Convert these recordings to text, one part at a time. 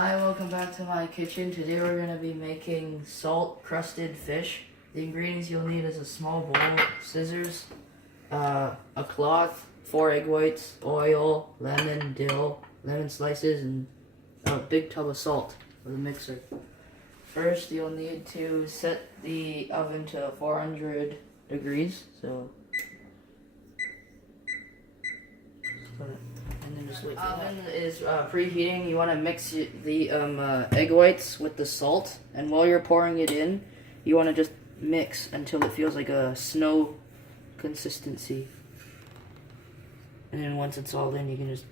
Hi, welcome back to my kitchen. Today we're going to be making salt crusted fish. The ingredients you'll need is a small bowl, scissors, a cloth, 4 egg whites, oil, lemon, dill, lemon slices, and a big tub of salt with a mixer. First, you'll need to set the oven to 400 degrees. So, and then just wait. The oven is preheating. You want to mix the egg whites with the salt, and while you're pouring it in, you want to just mix until it feels like a snow consistency. And then once it's all in, you can just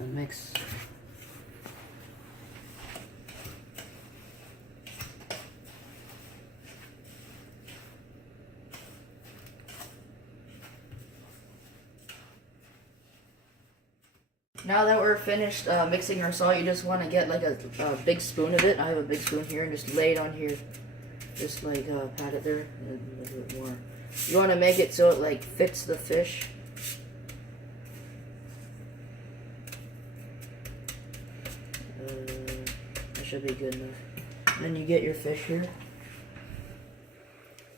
mix. Now that we're finished mixing our salt, you just want to get like a big spoon of it. I have a big spoon here, and just lay it on here. Just like pat it there, and a little bit more. You want to make it so it like fits the fish. That should be good enough. Then you get your fish here.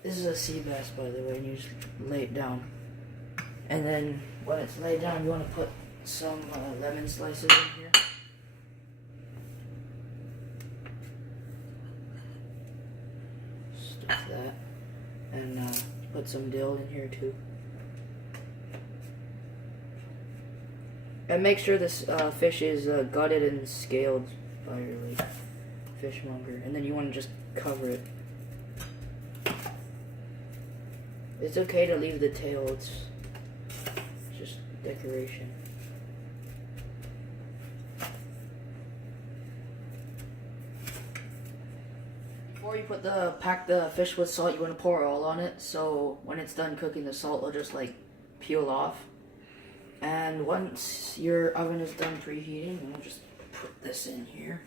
This is a sea bass, by the way, and you just lay it down. And then when it's laid down, you want to put some lemon slices in here. Stuff that. And put some dill in here too. And make sure this fish is gutted and scaled by your fishmonger. And then you want to just cover it. It's okay to leave the tail, it's just decoration. Before you pack the fish with salt, you want to pour oil on it, so when it's done cooking, the salt will just like peel off. And once your oven is done preheating, we'll just put this in here.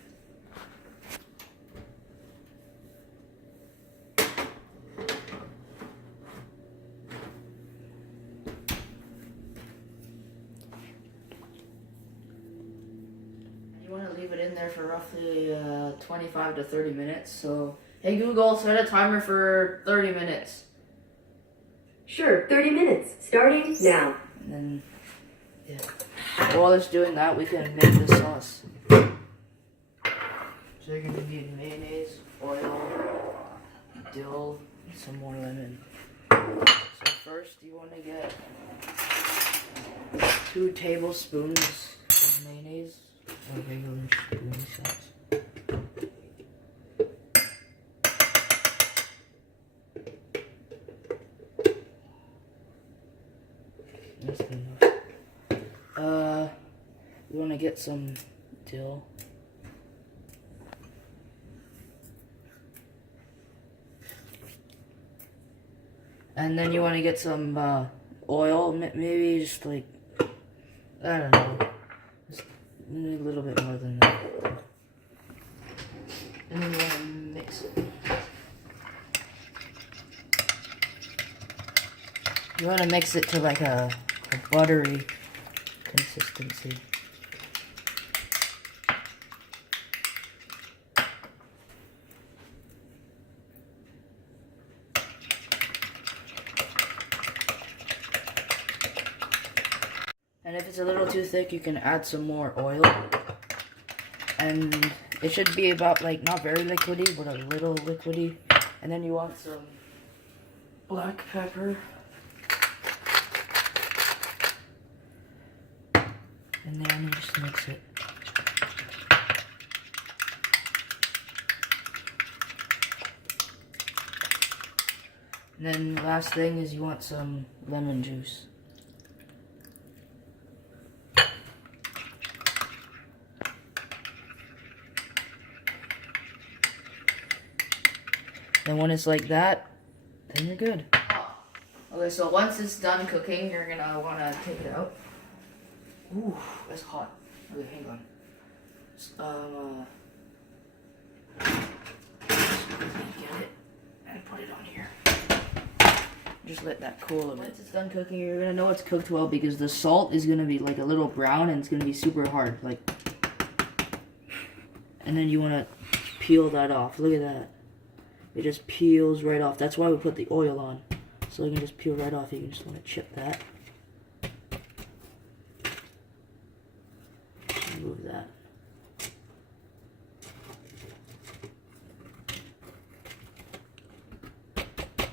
You want to leave it in there for roughly 25 to 30 minutes. So, hey Google, set a timer for 30 minutes. Sure, 30 minutes, starting now. And then, yeah. While it's doing that, we can make the sauce. So you're going to need mayonnaise, oil, dill, and some more lemon. So first, you want to get 2 tablespoons of mayonnaise. A regular spoon size. That's good enough. You want to get some dill. And then you want to get some oil, maybe just like, I don't know. A little bit more than that. And then you want to mix it. You want to mix it to like a buttery consistency. And if it's a little too thick, you can add some more oil. And it should be about like not very liquidy, but a little liquidy. And then you want some black pepper. And then you just mix it. And then the last thing is you want some lemon juice. And when it's like that, then you're good. Okay, so once it's done cooking, you're gonna wanna take it out. Ooh, that's hot. Okay, hang on. Get it and put it on here. Just let that cool a bit. Once it's done cooking, you're gonna know it's cooked well because the salt is gonna be like a little brown and it's gonna be super hard. Like, And then you want to peel that off. Look at that. It just peels right off. That's why we put the oil on. So it can just peel right off. You can just want to chip that. Remove that.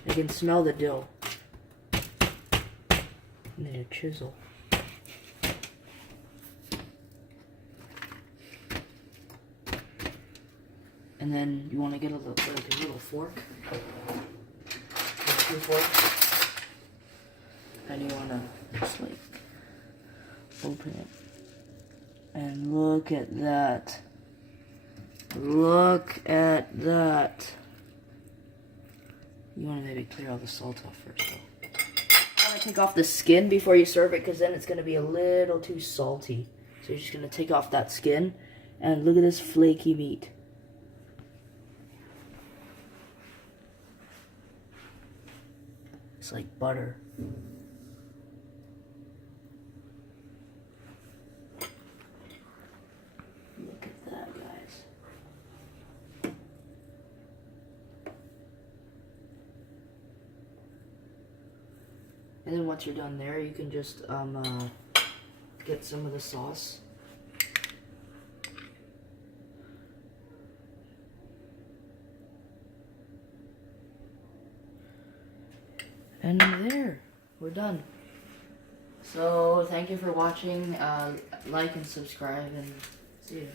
I can smell the dill. I need a chisel. And then you want to get a little fork. Two forks. And you want to just like open it. And look at that. Look at that. You want to maybe clear all the salt off first though. You want to take off the skin before you serve it because then it's going to be a little too salty. So you're just going to take off that skin. And look at this flaky meat. It's like butter. Look at that, guys. And then once you're done there, you can just get some of the sauce. And there, we're done. So, thank you for watching. Like and subscribe, and see you.